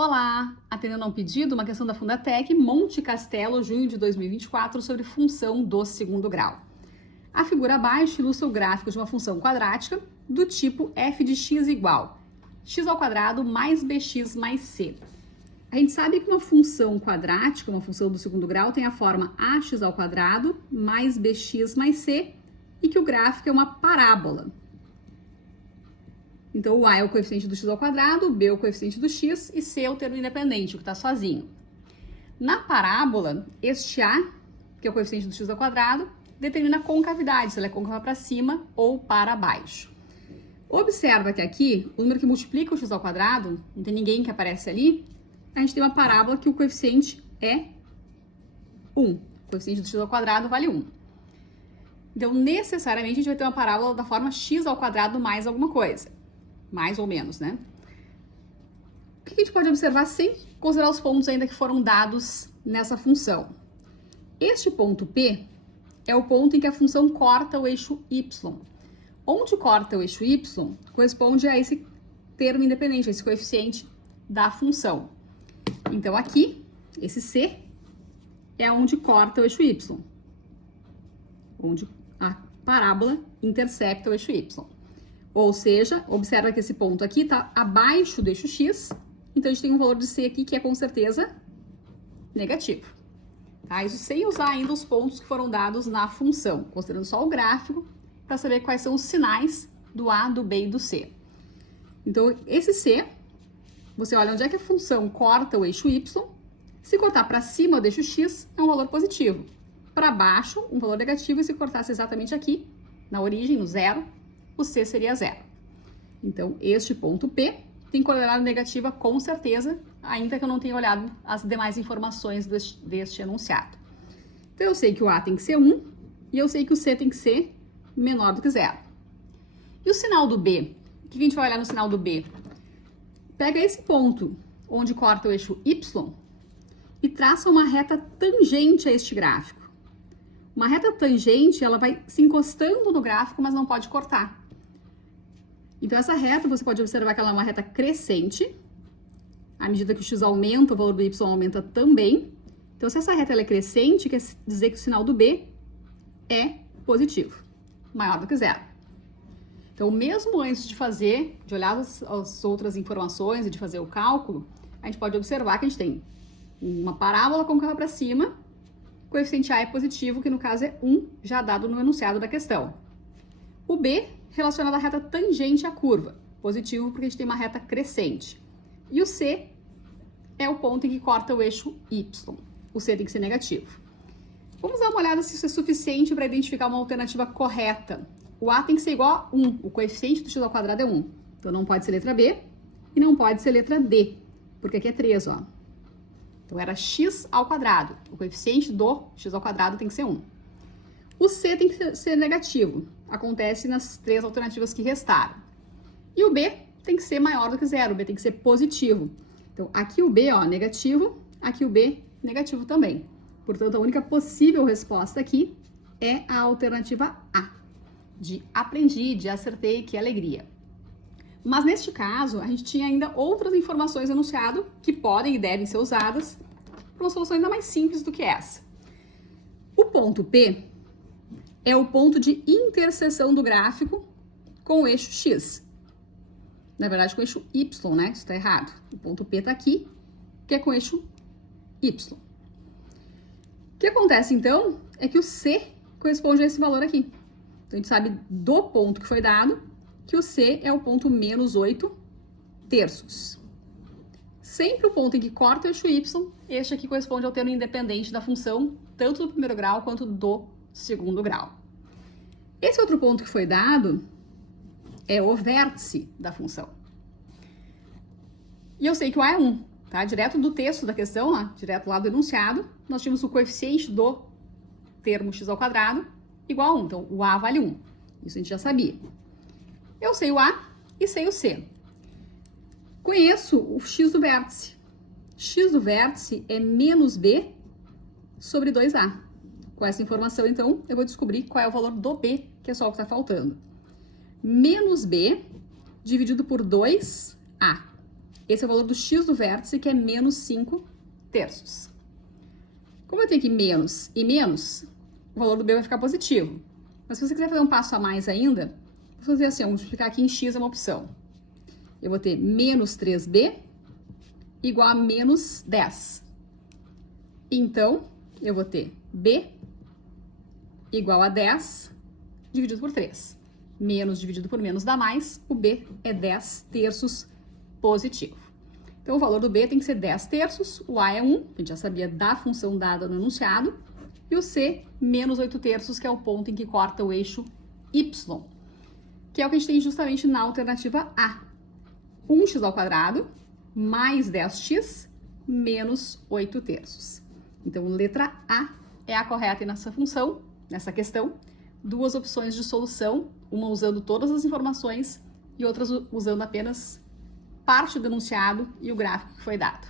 Olá! Atendendo a um pedido, uma questão da Fundatec, Monte Castelo, junho de 2024, sobre função do segundo grau. A figura abaixo ilustra o gráfico de uma função quadrática do tipo f de x igual x ao quadrado mais bx mais c. A gente sabe que uma função quadrática, uma função do segundo grau, tem a forma ax ao quadrado mais bx mais c e que o gráfico é uma parábola. Então, o a é o coeficiente do x ao quadrado, o b é o coeficiente do x e c é o termo independente, o que está sozinho. Na parábola, este a, que é o coeficiente do x ao quadrado, determina a concavidade, se ela é côncava para cima ou para baixo. Observa que aqui, o número que multiplica o x ao quadrado, não tem ninguém que aparece ali, a gente tem uma parábola que o coeficiente é 1. O coeficiente do x ao quadrado vale 1. Então, necessariamente, a gente vai ter uma parábola da forma x ao quadrado mais alguma coisa. Mais ou menos, né? O que a gente pode observar sem considerar os pontos ainda que foram dados nessa função? Este ponto P é o ponto em que a função corta o eixo Y. Onde corta o eixo Y corresponde a esse termo independente, a esse coeficiente da função. Então, aqui, esse C é onde corta o eixo Y. Onde a parábola intercepta o eixo Y. Ou seja, observa que esse ponto aqui está abaixo do eixo x, então a gente tem um valor de c aqui que é com certeza negativo. Tá? Isso sem usar ainda os pontos que foram dados na função, considerando só o gráfico, para saber quais são os sinais do a, do b e do c. Então, esse c, você olha onde é que a função corta o eixo y, se cortar para cima do eixo x, é um valor positivo. Para baixo, um valor negativo, e se cortasse exatamente aqui, na origem, no zero, o C seria 0. Então, este ponto P tem coordenada negativa com certeza, ainda que eu não tenha olhado as demais informações deste enunciado. Então, eu sei que o A tem que ser 1 e eu sei que o C tem que ser menor do que 0. E o sinal do B? O que a gente vai olhar no sinal do B? Pega esse ponto onde corta o eixo Y e traça uma reta tangente a este gráfico. Uma reta tangente, ela vai se encostando no gráfico, mas não pode cortar. Então, essa reta, você pode observar que ela é uma reta crescente. À medida que o x aumenta, o valor do y aumenta também. Então, se essa reta ela é crescente, quer dizer que o sinal do b é positivo, maior do que 0. Então, mesmo antes de olhar as outras informações e de fazer o cálculo, a gente pode observar que a gente tem uma parábola côncava para cima, o coeficiente a é positivo, que no caso é 1, já dado no enunciado da questão. O b relacionado à reta tangente à curva, positivo porque a gente tem uma reta crescente. E o C é o ponto em que corta o eixo Y. O C tem que ser negativo. Vamos dar uma olhada se isso é suficiente para identificar uma alternativa correta. O A tem que ser igual a 1, o coeficiente do x ao quadrado é 1. Então não pode ser letra B e não pode ser letra D, porque aqui é 3, ó. Então era x ao quadrado, o coeficiente do x ao quadrado tem que ser 1. O C tem que ser negativo, acontece nas 3 alternativas que restaram. E o B tem que ser maior do que 0, o B tem que ser positivo. Então, aqui o B, ó, negativo, aqui o B, negativo também. Portanto, a única possível resposta aqui é a alternativa A, de aprendi, de acertei, que alegria. Mas neste caso, a gente tinha ainda outras informações enunciado que podem e devem ser usadas para uma solução ainda mais simples do que essa. O ponto P é o ponto de interseção do gráfico com o eixo X. Na verdade, com o eixo Y, né? Isso está errado. O ponto P está aqui, que é com o eixo Y. O que acontece, então, é que o C corresponde a esse valor aqui. Então, a gente sabe do ponto que foi dado que o C é o ponto menos 8 terços. Sempre o ponto em que corta o eixo Y, este aqui corresponde ao termo independente da função, tanto do primeiro grau quanto do segundo grau. Esse outro ponto que foi dado é o vértice da função. E eu sei que o A é 1, tá? Direto do texto da questão, ó, direto lá do enunciado, nós tínhamos o coeficiente do termo x ao quadrado igual a 1. Então, o A vale 1. Isso a gente já sabia. Eu sei o A e sei o C. Conheço o x do vértice. X do vértice é menos B sobre 2A. Com essa informação, então, eu vou descobrir qual é o valor do B, que é só o que está faltando. Menos B dividido por 2A. Esse é o valor do x do vértice, que é menos 5 terços. Como eu tenho aqui menos e menos, o valor do b vai ficar positivo. Mas se você quiser fazer um passo a mais ainda, vou fazer assim, vamos multiplicar aqui em x é uma opção. Eu vou ter menos 3b igual a menos 10. Então, eu vou ter b igual a 10 dividido por 3. Menos dividido por menos dá mais, o b é 10 terços positivo. Então, o valor do b tem que ser 10 terços, o a é 1, a gente já sabia da função dada no enunciado, e o c, menos 8 terços, que é o ponto em que corta o eixo y, que é o que a gente tem justamente na alternativa A. 1x² mais 10x menos 8 terços. Então, letra A é a correta nessa função, nessa questão. Duas opções de solução, uma usando todas as informações e outras usando apenas parte do enunciado e o gráfico que foi dado.